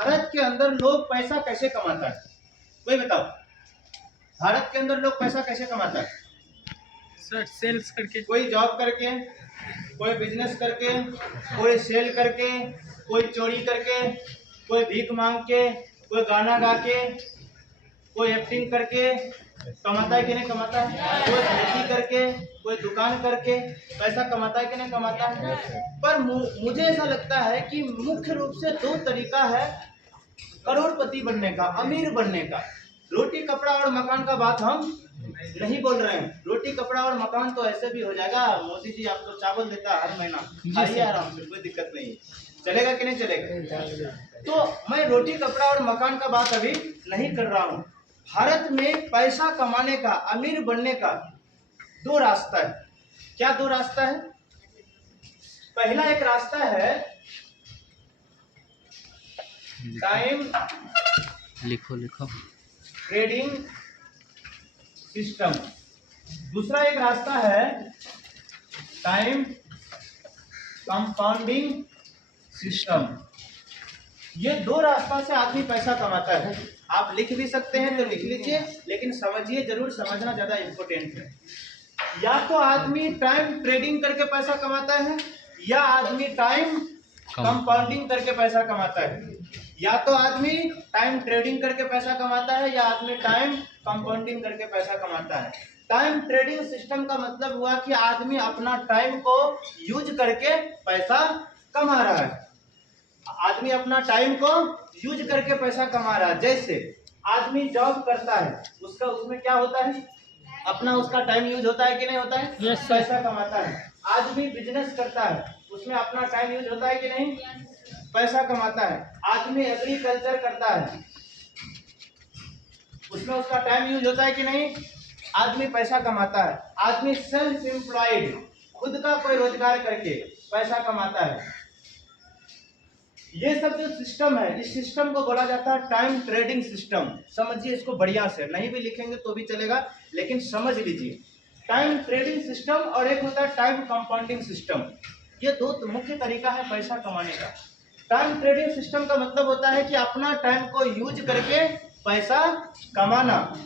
भारत के अंदर लोग पैसा कैसे कमाता है? कोई बताओ, भारत के अंदर लोग पैसा कैसे कमाता है? सर सेल्स करके, कोई जॉब करके, कोई बिजनेस करके, कोई सेल करके, कोई चोरी करके, कोई भीख मांग के, कोई गाना गा के, कोई एक्टिंग करके कमाता है कि नहीं कमाता है? कोई खेती करके, कोई दुकान करके पैसा कमाता है कि नहीं कमाता है? पर मुझे ऐसा लगता है कि मुख्य रूप से दो तरीका है करोड़पति बनने का, अमीर बनने का। रोटी कपड़ा और मकान का बात हम नहीं बोल रहे हैं। रोटी कपड़ा और मकान तो ऐसे भी हो जाएगा, मोदी जी आपको चावल देता है हर महीना, खाइए आराम से, कोई दिक्कत नहीं है। चलेगा कि नहीं चलेगा? तो मैं रोटी कपड़ा और मकान का बात अभी नहीं कर रहा हूँ। भारत में पैसा कमाने का, अमीर बनने का दो रास्ता है। क्या दो रास्ता है? पहला एक रास्ता है टाइम लिखो लिखो ट्रेडिंग सिस्टम। दूसरा एक रास्ता है टाइम कंपाउंडिंग सिस्टम। ये दो रास्ता से आदमी पैसा कमाता है। आप लिख भी सकते हैं तो लिख लीजिए, लेकिन समझिए जरूर, समझना ज्यादा इम्पोर्टेंट है। या तो आदमी टाइम ट्रेडिंग करके पैसा कमाता है, या आदमी टाइम कंपाउंडिंग करके पैसा कमाता है। या तो आदमी टाइम ट्रेडिंग करके पैसा कमाता है, या आदमी टाइम कंपाउंडिंग करके पैसा कमाता है। टाइम ट्रेडिंग सिस्टम का मतलब हुआ कि आदमी अपना टाइम को यूज करके पैसा कमा रहा है। आदमी अपना टाइम को यूज करके पैसा कमा रहा है। जैसे आदमी जॉब करता है, उसका उसमें क्या होता है, अपना उसका टाइम यूज होता है कि नहीं होता है? Yes, पैसा कमाता है। आदमी बिजनेस करता है, उसमें अपना टाइम यूज होता है कि नहीं? पैसा कमाता है। आदमी एग्रीकल्चर करता है, उसमें उसका टाइम यूज होता है कि नहीं? आदमी पैसा कमाता है। आदमी सेल्फ एम्प्लॉयड, खुद का कोई रोजगार करके पैसा कमाता है। ये सब जो सिस्टम है, इस सिस्टम को बोला जाता है टाइम ट्रेडिंग सिस्टम। समझिए इसको बढ़िया से, नहीं भी लिखेंगे तो भी चलेगा, लेकिन समझ लीजिए। टाइम ट्रेडिंग सिस्टम और एक होता है टाइम कंपाउंडिंग सिस्टम। ये दो मुख्य तरीका है पैसा कमाने का। टाइम ट्रेडिंग सिस्टम का मतलब होता है कि अपना टाइम को यूज करके पैसा कमाना।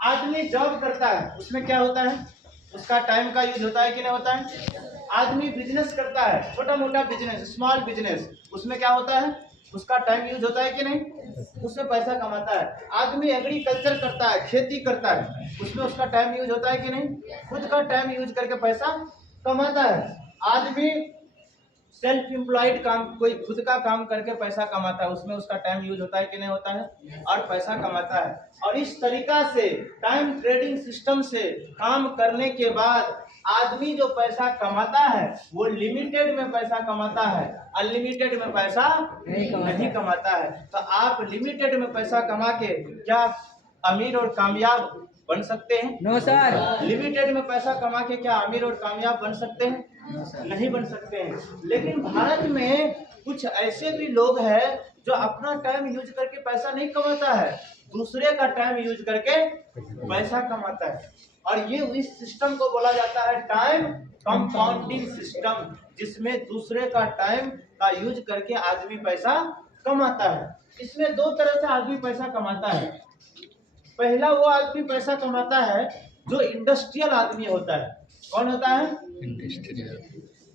आदमी जॉब करता है, उसमें क्या होता है, उसका टाइम का यूज होता है कि नहीं होता है? आदमी बिजनेस करता है, छोटा मोटा बिजनेस, स्मॉल बिजनेस, उसमें क्या होता है, उसका टाइम यूज होता है कि नहीं? उसमें पैसा कमाता है। आदमी एग्रीकल्चर करता है, खेती करता है, उसमें उसका टाइम यूज होता है कि नहीं? खुद का टाइम यूज करके पैसा कमाता है। आदमी सेल्फ एम्प्लॉयड काम, कोई खुद का काम करके पैसा कमाता है, उसमें उसका टाइम यूज होता है कि नहीं होता है? और पैसा कमाता है। और इस तरीका से टाइम ट्रेडिंग सिस्टम से काम करने के बाद आदमी जो पैसा कमाता है वो लिमिटेड में पैसा कमाता है, अनलिमिटेड में पैसा नहीं कमाता है। तो आप लिमिटेड में पैसा कमा के क्या अमीर और कामयाब बन सकते हैं? No sir. लिमिटेड में पैसा कमा के क्या अमीर और कामयाब बन सकते हैं? नहीं बन सकते हैं। लेकिन भारत में कुछ ऐसे भी लोग हैं जो अपना टाइम यूज करके पैसा नहीं कमाता है, दूसरे का टाइम यूज करके पैसा कमाता है। और ये इस सिस्टम को बोला जाता है टाइम कंपाउंडिंग सिस्टम, जिसमें दूसरे का टाइम का यूज करके आदमी पैसा कमाता है। इसमें दो तरह से आदमी पैसा कमाता है। पहला वो आदमी पैसा कमाता है जो इंडस्ट्रियल आदमी होता है। कौन होता है?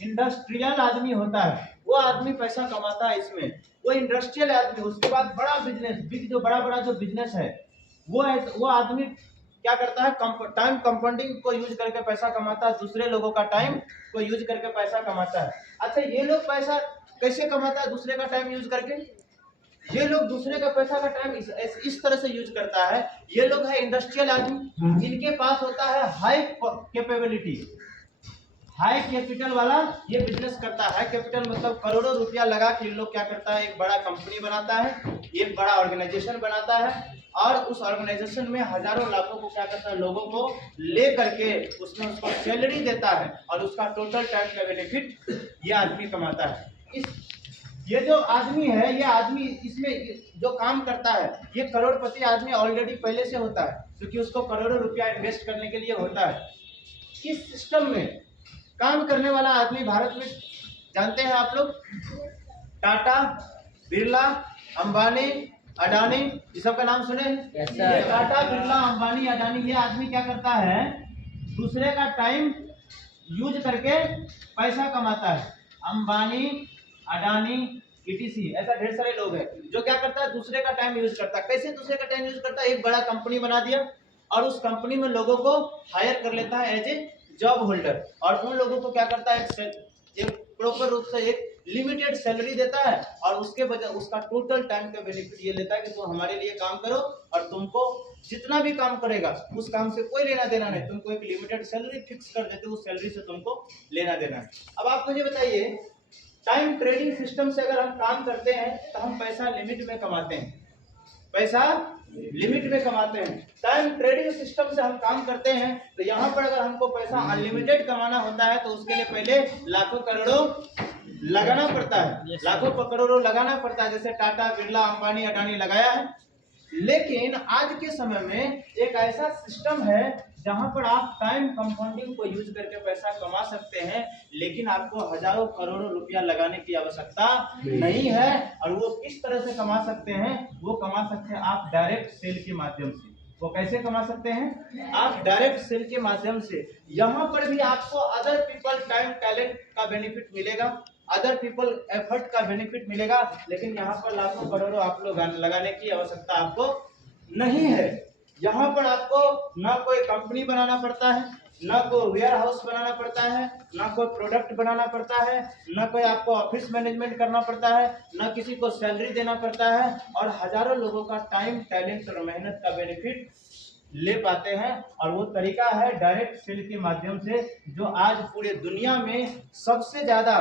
इंडस्ट्रियल आदमी होता है, वो आदमी पैसा कमाता है इसमें, वो इंडस्ट्रियल आदमी। उसके बाद बड़ा बिजनेस, बिग जो बड़ा जो बिजनेस है, वो आदमी क्या करता है, टाइम कंपाउंडिंग को यूज करके पैसा कमाता है, दूसरे लोगों का टाइम को यूज करके पैसा कमाता है। अच्छा, ये लोग पैसा कैसे कमाता है दूसरे का टाइम यूज करके? ये लोग दूसरे का पैसा का टाइम इस तरह से यूज करता है। ये लोग है इंडस्ट्रियल आदमी, इनके पास होता है हाई कैपेबिलिटी, हाई कैपिटल वाला ये बिजनेस करता है। कैपिटल मतलब करोड़ों रुपया लगा के ये लोग क्या करता है, एक बड़ा कंपनी बनाता है, एक बड़ा ऑर्गेनाइजेशन बनाता है, और उस ऑर्गेनाइजेशन में हजारों लाखों को क्या करता है, लोगों को ले करके उसमें उसको सैलरी देता है, और उसका टोटल टाइम का बेनिफिट ये आदमी कमाता है। ये जो आदमी है, ये आदमी इसमें जो काम करता है, ये करोड़पति आदमी ऑलरेडी पहले से होता है, क्योंकि उसको करोड़ों रुपया इन्वेस्ट करने के लिए होता है। इस सिस्टम में काम करने वाला आदमी भारत में जानते हैं आप लोग, टाटा, बिरला, अंबानी, अडानी, ये सब का नाम सुने? Yes, sir. ये टाटा, बिरला, अंबानी, अडानी, ये आदमी क्या करता है? दूसरे का टाइम यूज करके पैसा कमाता है। अंबानी, अडानी, ETC, ऐसा ढेर सारे लोग हैं जो क्या करता है? दूसरे का टाइम यूज करता है। कैसे दूसरे का टाइम यूज करता है? एक बड़ा कंपनी बना दिया और उस कंपनी में लोगों को हायर कर लेता है एज ए जॉब होल्डर, और उन लोगों को क्या करता है? एक प्रॉपर रूप से एक लिमिटेड सैलरी देता है, और उसके वजह उसका टोटल टाइम का बेनिफिट ये लेता है कि तुम हमारे लिए काम करो, और तुमको जितना भी काम करेगा उस काम से कोई लेना देना नहीं, तुमको एक लिमिटेड सैलरी फिक्स कर देते, उस सैलरी से तुमको लेना देना है। अब आप मुझे बताइए, टाइम ट्रेडिंग सिस्टम से अगर हम काम करते हैं तो हम पैसा लिमिट में कमाते हैं, पैसा लिमिट में कमाते हैं। टाइम ट्रेडिंग सिस्टम से हम काम करते हैं तो यहाँ पर अगर हमको पैसा अनलिमिटेड कमाना होता है तो उसके लिए पहले लाखों करोड़ों लगाना पड़ता है, लाखों करोड़ों लगाना पड़ता है, जैसे टाटा, बिरला, अंबानी, अडानी लगाया है। लेकिन आज के समय में एक ऐसा सिस्टम है जहां पर आप टाइम कंपाउंडिंग को यूज करके पैसा कमा सकते हैं, लेकिन आपको हजारों करोड़ों रुपया लगाने की आवश्यकता नहीं है। और वो किस तरह से कमा सकते हैं? वो कमा सकते हैं आप डायरेक्ट सेल के माध्यम से। वो कैसे कमा सकते हैं? आप डायरेक्ट सेल के माध्यम से। यहाँ पर भी आपको अदर पीपल टाइम टैलेंट का बेनिफिट मिलेगा, अदर पीपल एफर्ट का बेनिफिट मिलेगा, लेकिन यहाँ पर लाखों करोड़ों आप लोग लगाने की आवश्यकता आपको नहीं है। यहाँ पर आपको ना कोई कंपनी बनाना पड़ता है, ना कोई वेयर हाउस बनाना पड़ता है, ना कोई प्रोडक्ट बनाना पड़ता है, ना कोई आपको ऑफिस मैनेजमेंट करना पड़ता है, ना किसी को सैलरी देना पड़ता है, और हजारों लोगों का टाइम, टैलेंट और मेहनत का बेनिफिट ले पाते हैं। और वो तरीका है डायरेक्ट सेल के माध्यम से, जो आज पूरे दुनिया में सबसे ज्यादा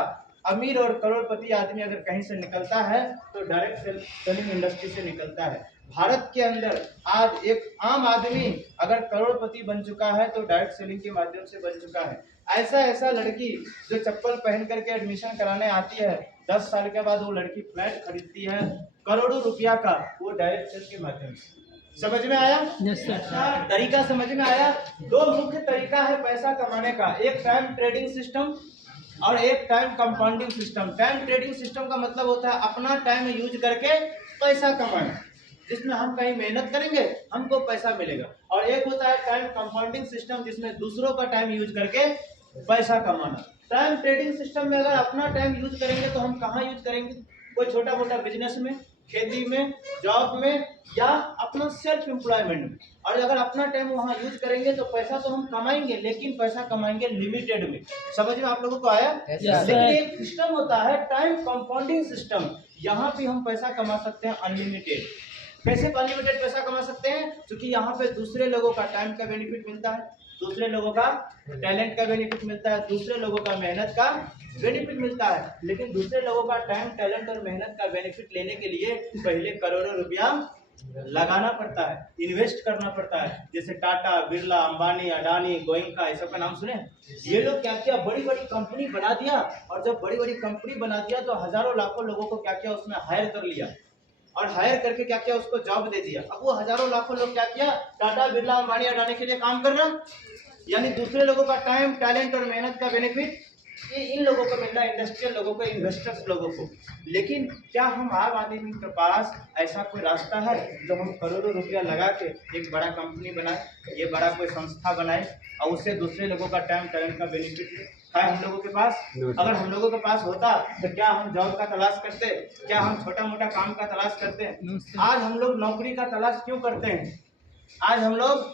अमीर और करोड़पति आदमी अगर कहीं से निकलता है तो डायरेक्ट सेलिंग इंडस्ट्री से निकलता है। भारत के अंदर आज एक आम आदमी अगर करोड़पति बन चुका है तो डायरेक्ट सेलिंग के माध्यम से बन चुका है। ऐसा लड़की जो चप्पल पहन करके एडमिशन कराने आती है, 10 साल के बाद वो लड़की फ्लैट खरीदती है करोड़ों रुपया का, वो डायरेक्ट सेल के माध्यम से। समझ में आया? तरीका समझ में आया? दो मुख्य तरीका है पैसा कमाने का, एक टाइम ट्रेडिंग सिस्टम और एक time compounding system. Time trading system का मतलब होता है अपना टाइम यूज करके पैसा कमाना, जिसमें हम कहीं मेहनत करेंगे हमको पैसा मिलेगा, और एक होता है टाइम कंपाउंडिंग सिस्टम, जिसमें दूसरों का टाइम यूज करके पैसा कमाना। टाइम ट्रेडिंग सिस्टम में अगर अपना टाइम यूज करेंगे तो हम कहाँ यूज करेंगे? कोई छोटा मोटा बिजनेस में, खेती में, जॉब में, या अपना सेल्फ एम्प्लॉयमेंट में। और अगर अपना टाइम वहाँ यूज करेंगे तो पैसा तो हम कमाएंगे, लेकिन पैसा कमाएंगे लिमिटेड में। समझ में आप लोगों को आया? लेकिन एक सिस्टम होता है टाइम कंपाउंडिंग सिस्टम, यहाँ पे हम पैसा कमा सकते हैं अनलिमिटेड। कैसे अनलिमिटेड पैसा कमा सकते हैं? क्योंकि यहाँ पे दूसरे लोगों का टाइम का बेनिफिट मिलता है, दूसरे लोगों का टैलेंट का बेनिफिट मिलता है, दूसरे लोगों का मेहनत का बेनिफिट मिलता है। लेकिन दूसरे लोगों का टाइम, टैलेंट और मेहनत का बेनिफिट लेने के लिए पहले करोड़ों रुपया लगाना पड़ता है, इन्वेस्ट करना पड़ता है। जैसे टाटा, बिरला, अंबानी, अडानी, गोइंका, ये सब का नाम सुने? ये लोग क्या किया? बड़ी बड़ी कंपनी बना दिया, और जब बड़ी बड़ी कंपनी बना दिया तो हजारों लाखों लोगों को क्या किया? उसमें हायर कर लिया, और हायर करके क्या किया? उसको जॉब दे दिया। अब वो हजारों लाखों लोग क्या किया? टाटा, बिरला, अंबानी, अडानी के लिए काम कर रहा, यानी दूसरे लोगों का टाइम, टैलेंट और मेहनत का बेनिफिट ये इन लोगों को मिल रहा है, इंडस्ट्रियल लोगों को, इन्वेस्टर्स लोगों को। लेकिन क्या हम आम आदमी के पास ऐसा कोई रास्ता है जो हम करोड़ों रुपया लगा के एक बड़ा कंपनी बनाए, ये बड़ा कोई संस्था बनाए, और उससे दूसरे लोगों का टाइम, टैलेंट का बेनिफिट है हम लोगों के पास? अगर हम लोगों के पास होता तो क्या हम जॉब का तलाश करते? क्या हम छोटा मोटा काम का तलाश करते हैं? आज हम लोग नौकरी का तलाश क्यों करते हैं? आज हम लोग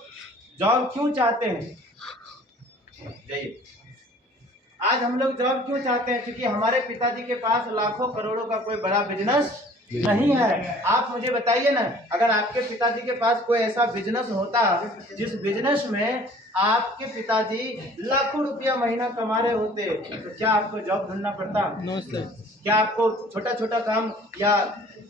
जॉब क्यों चाहते हैं? जाइए, आज हम लोग जॉब क्यों चाहते हैं? क्योंकि हमारे पिताजी के पास लाखों करोड़ों का कोई बड़ा बिजनेस नहीं है। आप मुझे बताइए ना, अगर आपके पिताजी के पास कोई ऐसा बिजनेस होता जिस बिजनेस में आपके पिताजी लाखों रुपया महीना कमा रहे होते, तो क्या आपको जॉब ढूंढना पड़ता? No sir. क्या आपको छोटा छोटा काम या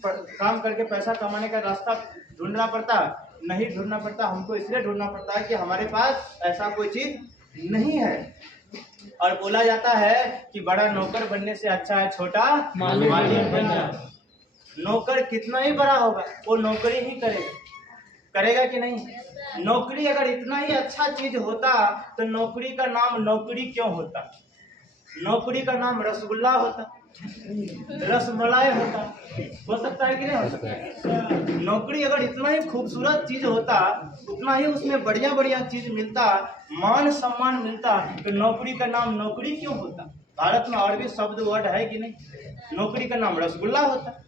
काम करके पैसा कमाने का रास्ता ढूंढना पड़ता? नहीं ढूंढना पड़ता। हमको इसलिए ढूंढना पड़ता है कि हमारे पास ऐसा कोई चीज नहीं है। और बोला जाता है कि बड़ा नौकर बनने से अच्छा है छोटा मालिक बन जाना। नौकर कितना ही बड़ा होगा वो नौकरी ही करेगा कि नहीं? नौकरी अगर इतना ही अच्छा चीज होता तो नौकरी का नाम नौकरी क्यों होता? नौकरी का नाम रसगुल्ला होता। रसमलाई होता, हो सकता है कि नहीं हो सकता है? नौकरी अगर इतना ही खूबसूरत चीज होता, उतना ही उसमें बढ़िया बढ़िया चीज मिलता, मान सम्मान मिलता, तो नौकरी का नाम नौकरी क्यों होता? भारत में और भी शब्द वर्ड है कि नहीं? नौकरी का नाम रसगुल्ला होता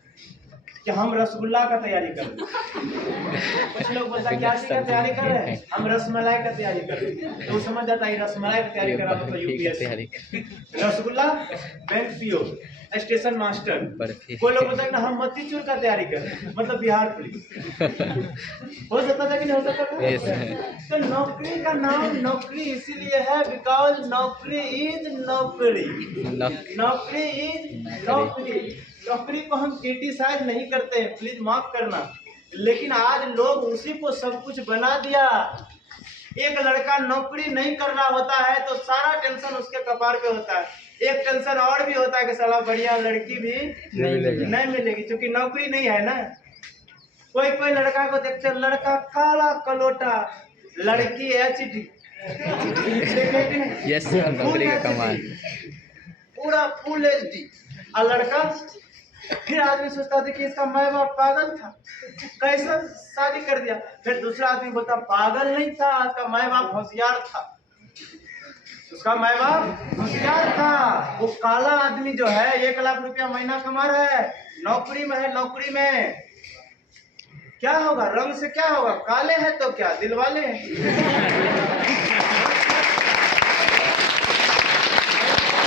कि हम रसगुल्ला का तैयारी कर रहे हैं। कुछ लोग बोलता क्या चीज का तैयारी कर रहे हैं? हम रसमलाई का तैयारी कर रहे हैं। तो समझ जाता है रसमलाई की तैयारी कर रहा मतलब UPSC. Rasgulla bank PO, station master. कोई लोग बोलता है ना हम मोतीचूर का तैयारी कर रहे हैं मतलब बिहार पुलिस। हो सकता था कि नहीं हो सकता था? तो नौकरी का नाम नौकरी इसीलिए है बिकॉज नौकरी इज नौकरी, नौकरी इज नौकरी। नौकरी को हम क्रिटिसाइज नहीं करते हैं, प्लीज माफ करना, लेकिन आज लोग उसी को सब कुछ बना दिया। एक लड़का नौकरी नहीं कर रहा होता है तो सारा टेंशन उसके कपार पे होता है। एक टेंशन और भी होता है कि साला बढ़िया लड़की भी नहीं मिलेगी क्योंकि नौकरी नहीं है ना। कोई कोई लड़का को देखते हैं, लड़का काला कलोटा, लड़की एचडी, यस नौकरी का कमाल, पूरा फुल एचडी। और लड़का फिर आदमी सोचता था कि इसका माँ बाप पागल था, कैसा शादी कर दिया। फिर दूसरा आदमी बोलता पागल नहीं था, उसका माँ बाप होशियार था, उसका माँ बाप होशियार था। वो काला आदमी जो है 1 लाख रुपया महीना कमा रहा है, नौकरी में है, नौकरी में क्या होगा? रंग से क्या होगा? काले हैं तो क्या दिल वाले हैं।